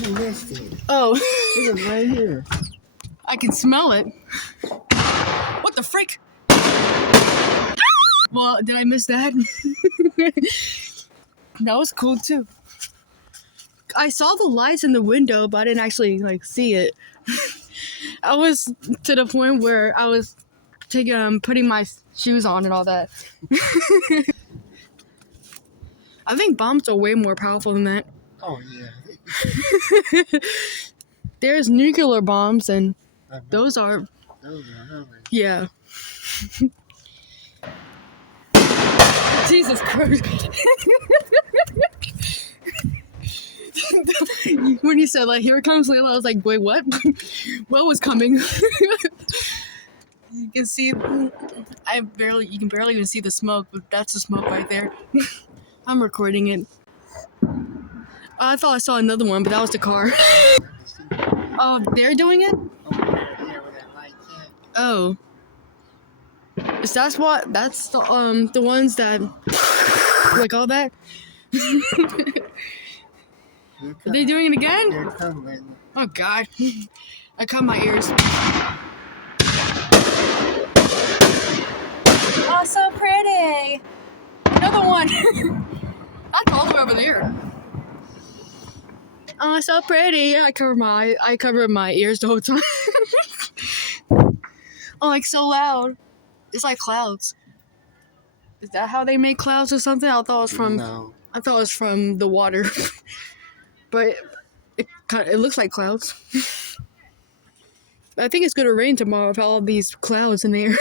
You missed it. Oh. It was right here. I can smell it. What the frick? Well, did I miss that? That was cool too. I saw the lights in the window, but I didn't actually see it. I was to the point where I was putting my shoes on and all that. I think bombs are way more powerful than that. Oh, yeah. There's nuclear bombs, and those are yeah. Jesus Christ. When you said here it comes Layla, I was like, wait, what? What was coming? You can see, you can barely even see the smoke, but that's the smoke right there. I'm recording it. I thought I saw another one, but that was the car. Oh, they're doing it? Oh. Is that's the ones that all that? Are they doing it again? Oh God. I cut my ears. Oh, so pretty. Another one. That's all the way over there. Oh, so pretty. I cover my ears the whole time. Oh, so loud. It's like clouds. Is that how they make clouds or something? I thought it was from the water. But it looks like clouds. I think it's gonna rain tomorrow with all these clouds in the air.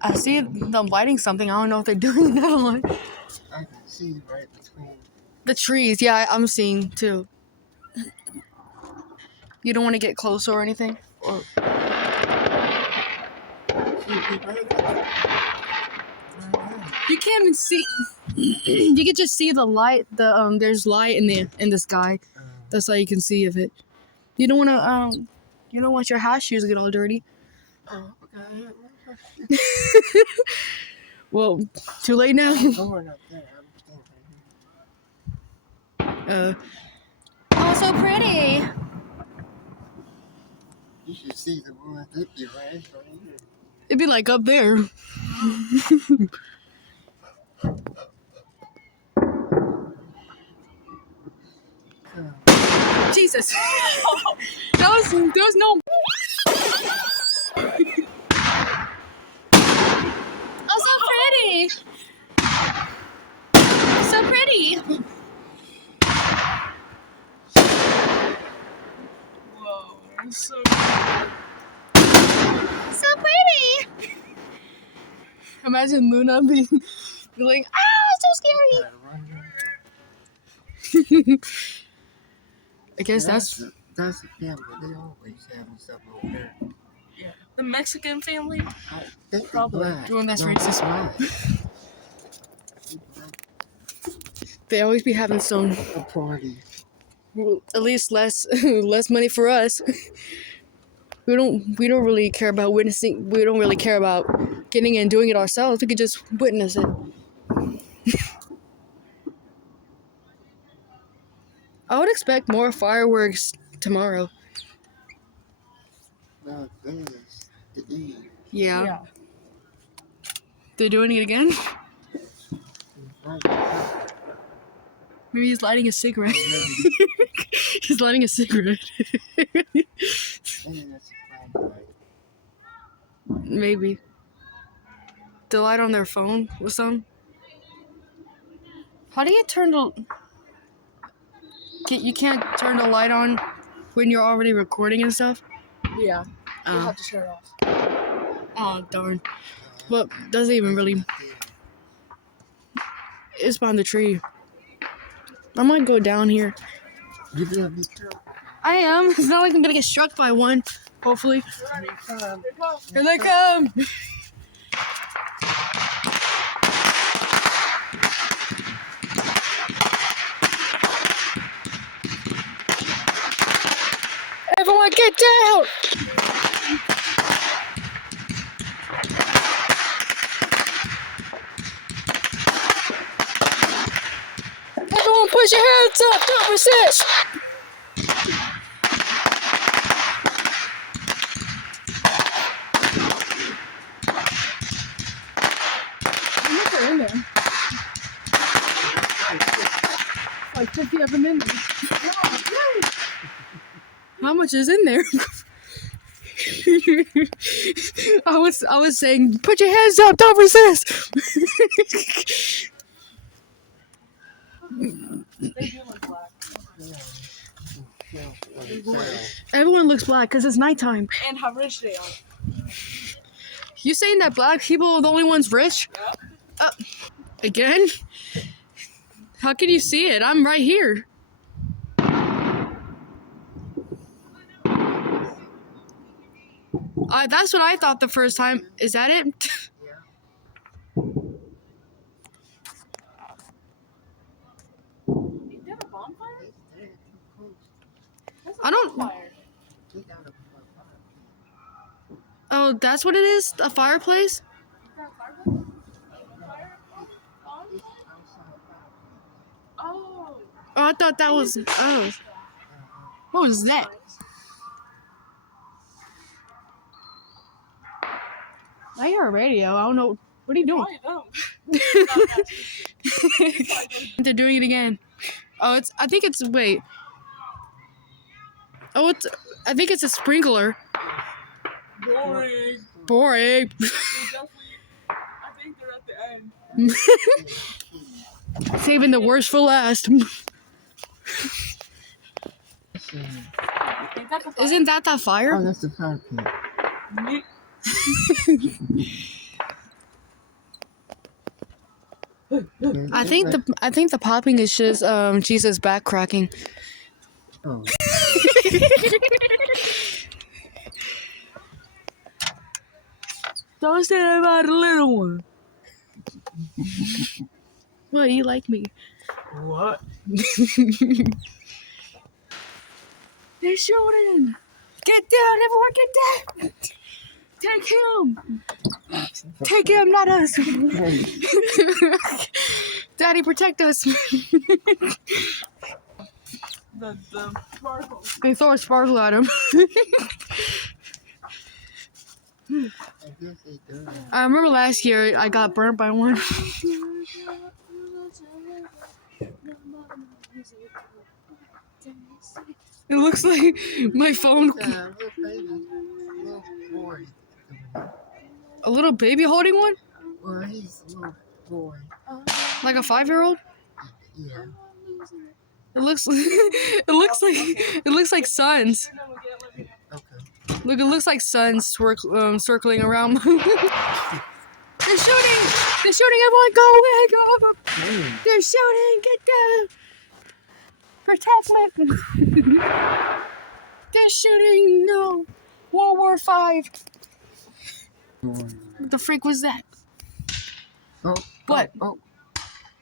I see them lighting something. I don't know if they're doing another one. I can see right between the trees. Yeah, I'm seeing too. You don't want to get closer or anything? Or... You can't even see. You can just see the light. There's light in the sky. That's all you can see of it. You don't want to. You don't want your house shoes to get all dirty. Oh, okay. Well, too late now. Oh, so pretty. You should see the one that be right here. It'd be like up there. Jesus. There was no. Oh, so pretty. So pretty. Whoa, so pretty. Imagine Luna being like, so scary. I guess that's the family. They always have stuff over there. Yeah. The Mexican family? They probably doing this racist. They always be having some party. Well, at least less money for us. We don't really care about witnessing. We don't really care about getting in and doing it ourselves. We could just witness it. I would expect more fireworks tomorrow. No, there's the Eve. Yeah. They're doing it again? Maybe he's lighting a cigarette. He's lighting a cigarette. Maybe. The light on their phone with some. How do you turn the... You can't turn the light on when you're already recording and stuff? Yeah. You'll have to turn it off. Oh, darn. Well, doesn't even really... It's behind the tree. I might go down here. I am. It's not like I'm gonna get struck by one. Hopefully. Here they come. Everyone get down! Don't put your hands up. Don't resist. How much are in there? Like 50 of them in there. How much is in there? I was saying, put your hands up, don't resist. They do look black. Everyone looks black because it's nighttime. And how rich they are. You saying that black people are the only ones rich? Yep. Again? How can you see it? I'm right here. That's what I thought the first time. Is that it? Is that a bonfire? That's a I don't- bonfire. Oh, that's what it is? A fireplace? Is that a fireplace? Fire? On? Oh. Oh, I thought that was. Oh. What was that? I hear a radio. I don't know. What are you doing? Probably don't. They're doing it again. Oh, I think it's. Wait. Oh, I think it's a sprinkler. Boring. Boring. They definitely, I think they're at the end. Saving the worst for last. Isn't that fire? Oh, that's the fire pit. I think the popping is just Jesus back cracking. Oh, Don't say that about the little one. What, you like me? What? They're shooting! Get down, everyone, get down! Take him! Take him, not us! Daddy, protect us! The sparkles. They throw a sparkle at him. I guess they do. I remember last year I got burnt by one. It looks like my phone. Little baby, little boy. A little baby holding one? Well, he's a little boy. Like a 5-year-old? Yeah. It looks it looks like suns. Okay. Look, it looks like suns circling around. They're shooting! They're shooting! Everyone go away! Go! They're shooting! Get down! Protect me! They're shooting! No! World War V! What the freak was that? Oh. What? Oh.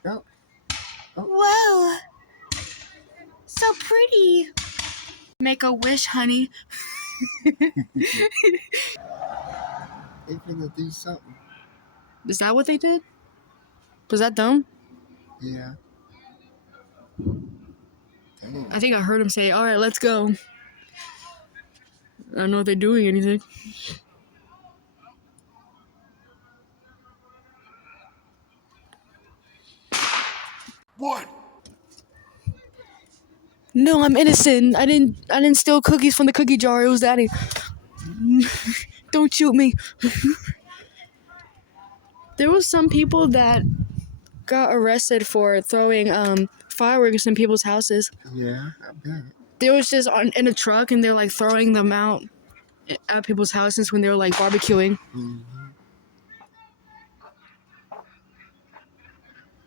Oh. Wow! So pretty! Make a wish, honey. They finna do something. Is that what they did? Was that dumb? Yeah. Damn. I think I heard him say, alright, let's go. I don't know if they're doing anything. What? No, I'm innocent. I didn't steal cookies from the cookie jar. It was Daddy. Don't shoot me. There was some people that got arrested for throwing fireworks in people's houses. Yeah, I bet. They was just in a truck and they're like throwing them out at people's houses when they were like barbecuing. Mm-hmm.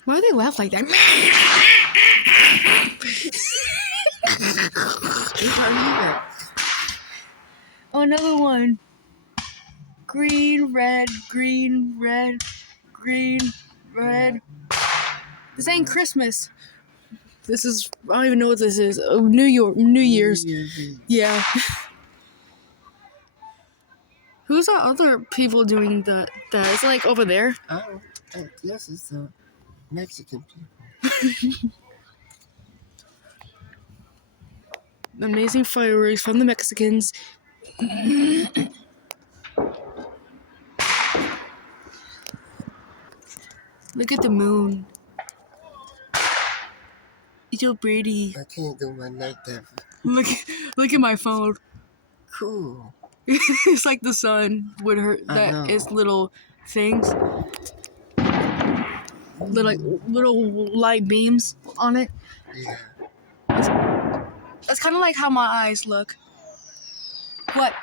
Why do they laugh like that? Oh, another one. Green, red, green, red, green, red. This ain't Christmas. This is, I don't even know what this is. Oh, New Year's. Yeah. Who's our other people doing that? It's like over there. Oh, I guess it's the Mexican people. amazing fireworks from the Mexicans. Look at the moon. It's so pretty. I can't do my night dive. Look at my phone. Cool. It's like the sun with her I know. that is little things, little light beams on it. Yeah. That's kind of like how my eyes look. What?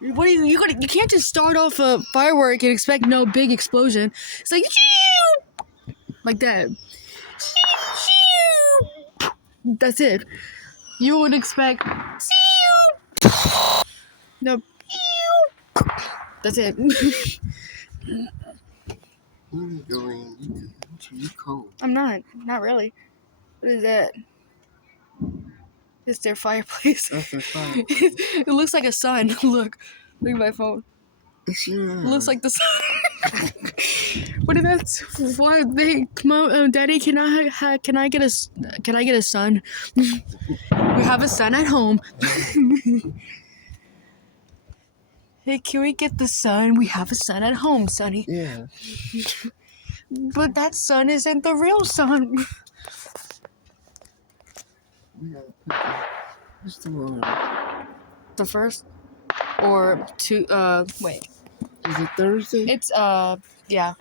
What are you can't just start off a firework and expect no big explosion. It's like like that. That's it. You would expect no. That's it. You go in. You cold. I'm not really. What is that? It's their fireplace. That's a fire. It looks like a sun. Look at my phone. It's your It looks like the sun. What if that's why they come out? Daddy, can I get a son? We have a son at home. Hey, can we get the sun? We have a son at home, Sonny. Yeah. But that sun isn't the real sun. We gotta put the, what's the word? The first or two? Wait. Is it Thursday? It's yeah.